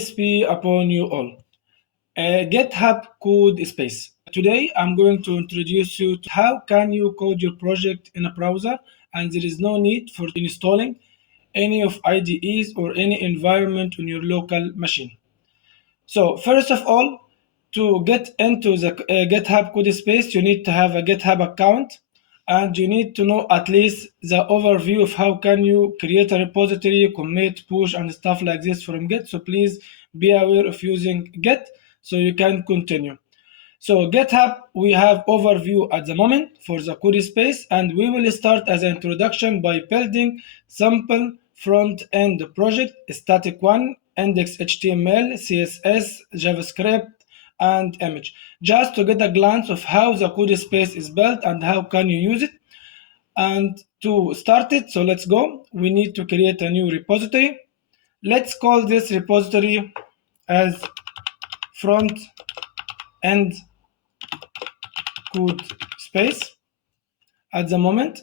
Peace be upon you all. GitHub Code Space. Today I'm going to introduce you to how can you code your project in a browser, and there is no need for installing any of IDEs or any environment on your local machine. So first of all, to get into the GitHub code space, you need to have a GitHub account, and you need to know at least the overview of how can you create a repository, commit, push, and stuff like this from Git. So please be aware of using Git so you can continue. So GitHub, we have overview at the moment for the code space, and we will start as an introduction by building simple front-end project, static one, index HTML, CSS, JavaScript, and image, just to get a glance of how the code space is built and how can you use it. And to start it, so let's go. We need to create a new repository. Let's call this repository as front-end code space. At the moment,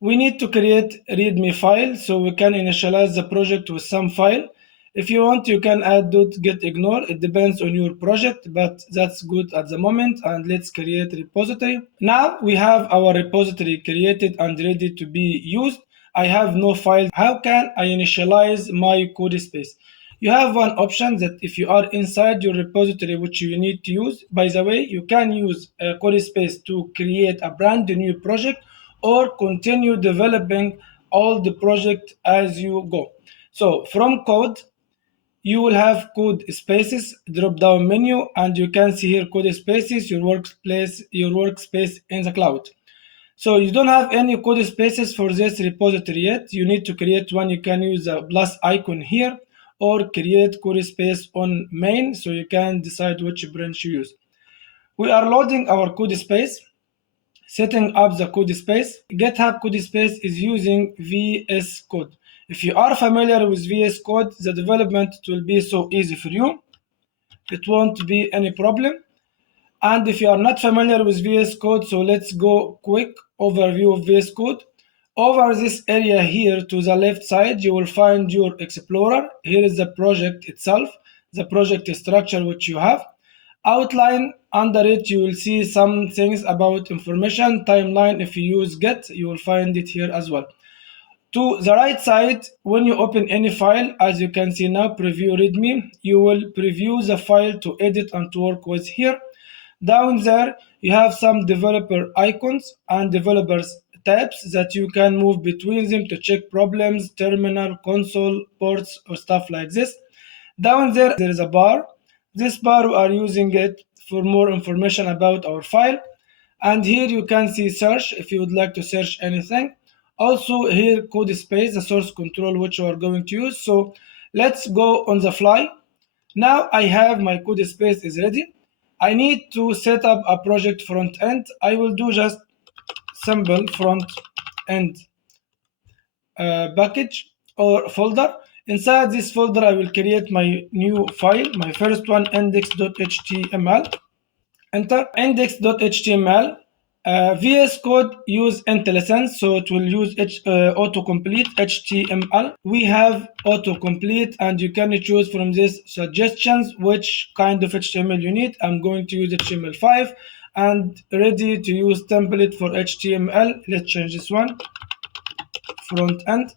we need to create readme file so we can initialize the project with some file. If you want, you can add .gitignore. It depends on your project, but that's good at the moment. And let's create repository. Now we have our repository created and ready to be used. I have no file. How can I initialize my code space? You have one option that if you are inside your repository, which you need to use. By the way, you can use a code space to create a brand new project or continue developing all the project as you go. So from code, you will have code spaces drop down menu, and you can see here code spaces, your workspace in the cloud. So you don't have any code spaces for this repository yet. You need to create one. You can use the plus icon here or create code space on main, so you can decide which branch you use. We are loading our code space, setting up the code space. GitHub code space is using VSCode. If you are familiar with VSCode, the development will be so easy for you. It won't be any problem. And if you are not familiar with VSCode, so let's go quick overview of VSCode. Over this area here to the left side, you will find your Explorer. Here is the project itself, the project structure which you have. Outline, under it you will see some things about information. Timeline, if you use Git, you will find it here as well. To the right side, when you open any file, as you can see now, preview readme, you will preview the file to edit and to work with here. Down there, you have some developer icons and developers tabs that you can move between them to check problems, terminal, console, ports, or stuff like this. Down there, there is a bar. This bar, we are using it for more information about our file. And here you can see search if you would like to search anything. Also here code space, the source control which we are going to use. So let's go on the fly. Now I have my code space is ready. I need to set up a project front end. I will do just simple front end package or folder. Inside this folder, I will create my new file. My first one, index.html. Enter index.html. VS Code use IntelliSense, so it will use autocomplete HTML. We have autocomplete, and you can choose from this suggestions which kind of HTML you need. I'm going to use HTML5 and ready to use template for HTML. Let's change this one, front end.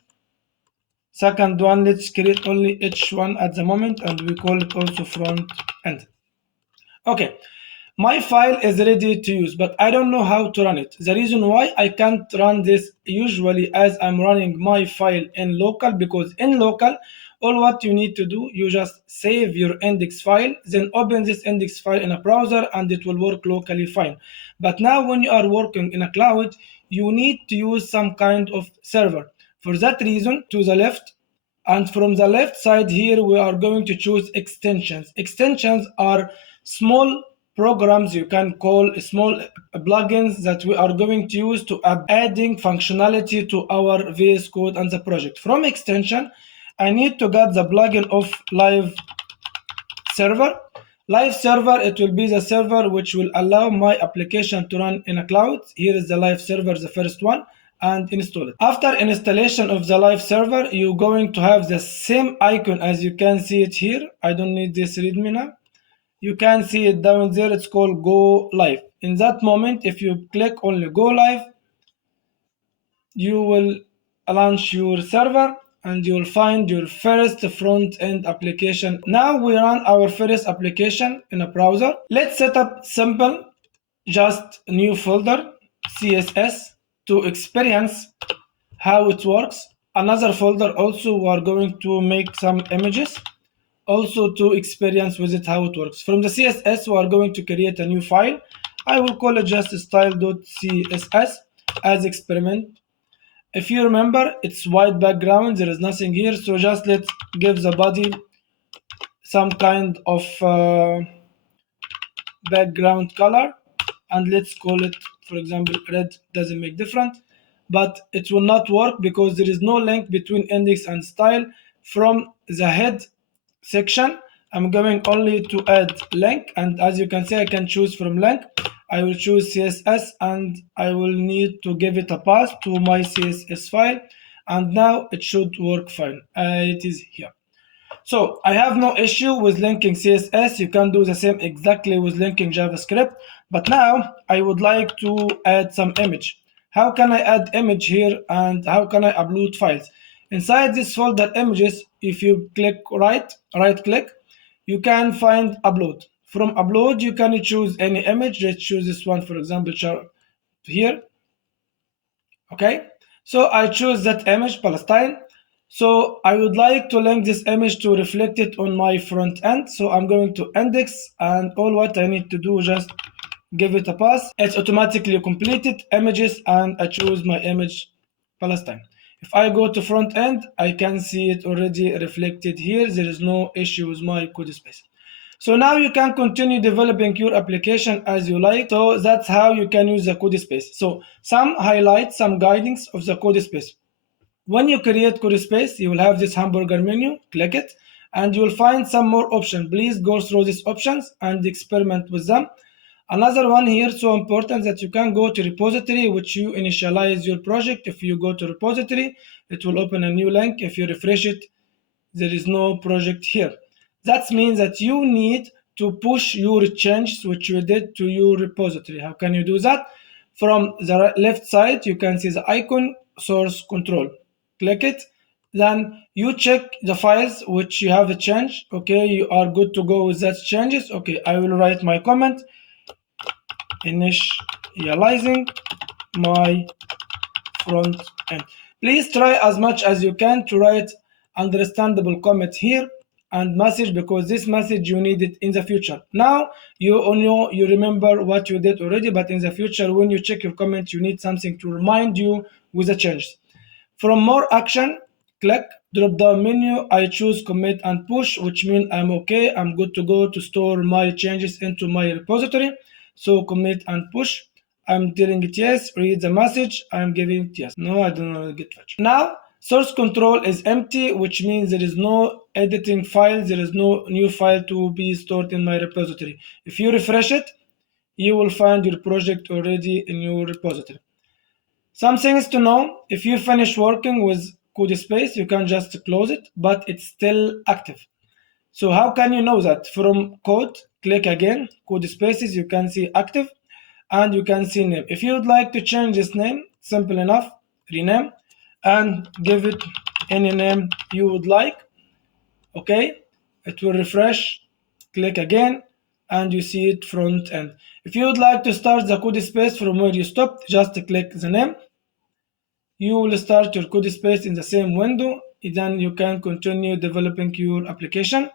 Second one, let's create only H1 at the moment, and we call it also front end. Okay. My file is ready to use, but I don't know how to run it. The reason why I can't run this usually as I'm running my file in local, because in local, all what you need to do, you just save your index file, then open this index file in a browser and it will work locally fine. But now when you are working in a cloud, you need to use some kind of server. For that reason, to the left, and from the left side here, we are going to choose extensions. Extensions are small programs, you can call small plugins that we are going to use to adding functionality to our VS Code and the project. From extension, I need to get the plugin of live server. Live server, it will be the server which will allow my application to run in a cloud. Here is the live server, the first one. and install it. After installation of the live server, you're going to have the same icon as you can see it here. I don't need this readme now. You can see it down there. It's called go live. In that moment, if you click only go live, you will launch your server and you will find your first front end application. Now we run our first application in a browser. Let's set up simple, just new folder CSS to experience how it works. Another folder also we are going to make some images also to experience with it how it works. From the CSS we are going to create a new file. I will call it just style.css as experiment. If you remember, it's white background, there is nothing here, so just let's give the body some kind of background color, and let's call it, for example, red. Doesn't make difference, but it will not work because there is no link between index and style. From the head section, I'm going only to add link, and as you can see, I can choose from link. I will choose CSS and I will need to give it a path to my CSS file, and now it should work fine. It is here. So I have no issue with linking CSS. You can do the same exactly with linking JavaScript. But now I would like to add some image. How can I add image here and how can I upload files? Inside this folder images, if you click right click, you can find upload. From upload, you can choose any image. Let's choose this one, for example, here. Okay, so I choose that image, Palestine. So I would like to link this image to reflect it on my front end. So I'm going to index, and all what I need to do is just give it a pass. It's automatically completed images, and I choose my image, Palestine. If I go to front end, I can see it already reflected here. There is no issue with my code space. So now you can continue developing your application as you like. So that's how you can use the code space. So some highlights, some guidance of the code space. When you create code space, you will have this hamburger menu, click it, and you will find some more options. Please go through these options and experiment with them. Another one here, so important, that you can go to repository, which you initialize your project. If you go to repository, it will open a new link. If you refresh it, there is no project here. That means that you need to push your changes which you did to your repository. How can you do that? From the left side, you can see the icon source control. Click it. Then you check the files which you have changed. Okay, you are good to go with that changes. Okay, I will write my comment. Initializing my front end. Please try as much as you can to write understandable comment here and message, because this message you need it in the future. Now you know, you remember what you did already, but in the future when you check your comment, you need something to remind you with the changes. From more action, click drop down menu. I choose commit and push, which means I'm okay, I'm good to go to store my changes into my repository. So commit and push, I'm telling it yes. Read the message, I'm giving it yes. No, I don't know, get fetch. Now source control is empty, which means there is no editing file, there is no new file to be stored in my repository. If you refresh it, you will find your project already in your repository. Some things to know: if you finish working with code space, you can just close it, but it's still active. So how can you know that? From code, click again, code spaces, you can see active, and you can see name. If you would like to change this name, simple enough, rename and give it any name you would like. Okay, it will refresh, click again, and you see it front end. If you would like to start the code space from where you stopped, just click the name. You will start your code space in the same window. Then you can continue developing your application.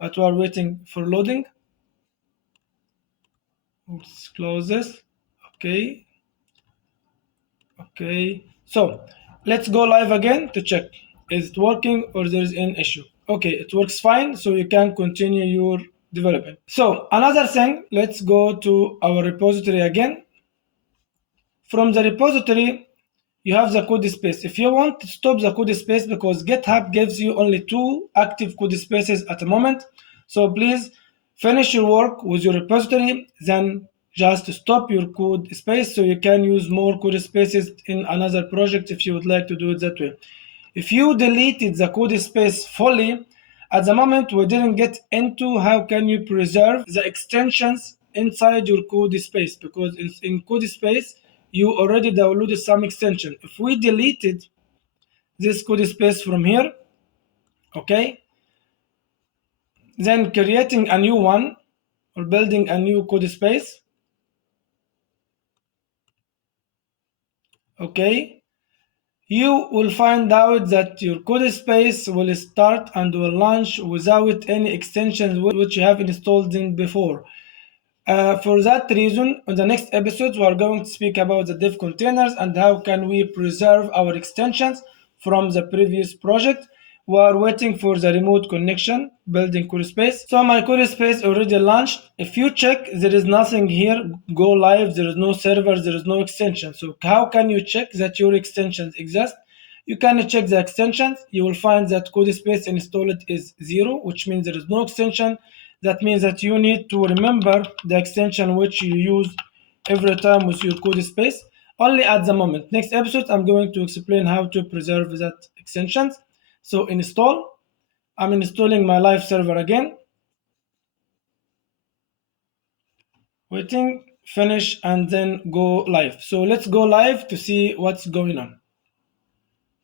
But we are waiting for loading. Let's close this. Okay. Okay. So let's go live again to check. Is it working or there is an issue? Okay, it works fine. So you can continue your development. So another thing, let's go to our repository again. From the repository, you have the code space. If you want to stop the code space, because GitHub gives you only 2 active code spaces at the moment, so please finish your work with your repository, then just stop your code space so you can use more code spaces in another project if you would like to do it that way. If you deleted the code space fully, at the moment we didn't get into how can you preserve the extensions inside your code space, because in code space you already downloaded some extension. If we deleted this code space from here, okay, then creating a new one or building a new code space, okay, you will find out that your code space will start and will launch without any extensions which you have installed in before. For that reason, in the next episodes, we are going to speak about the dev containers and how can we preserve our extensions from the previous project. We are waiting for the remote connection, building code space. So my code space already launched. If you check, there is nothing here, go live, there is no server, there is no extension. So how can you check that your extensions exist? You can check the extensions. You will find that code space installed is 0, which means there is no extension. That means that you need to remember the extension which you use every time with your code space. Only at the moment. Next episode, I'm going to explain how to preserve that extensions. So install. I'm installing my live server again. Waiting, finish, and then go live. So let's go live to see what's going on.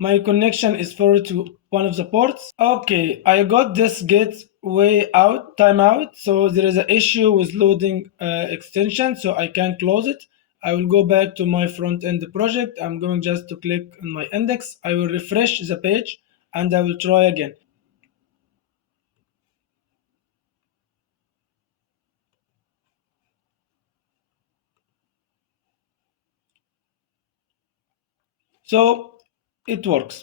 My connection is forwarded to one of the ports. Okay, I got this gateway out, timeout. So there is an issue with loading extension, so I can close it. I will go back to my front end project. I'm going just to click on my index. I will refresh the page and I will try again. So it works.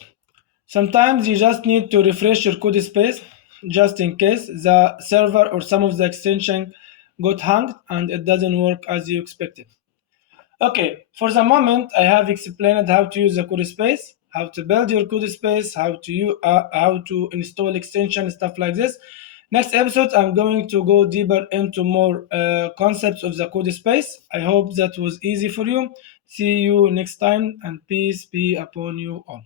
Sometimes you just need to refresh your code space just in case the server or some of the extension got hung and it doesn't work as you expected. Okay, for the moment, I have explained how to use the code space, how to build your code space, how to install extension, stuff like this. Next episode, I'm going to go deeper into more concepts of the code space. I hope that was easy for you. See you next time, and peace be upon you all.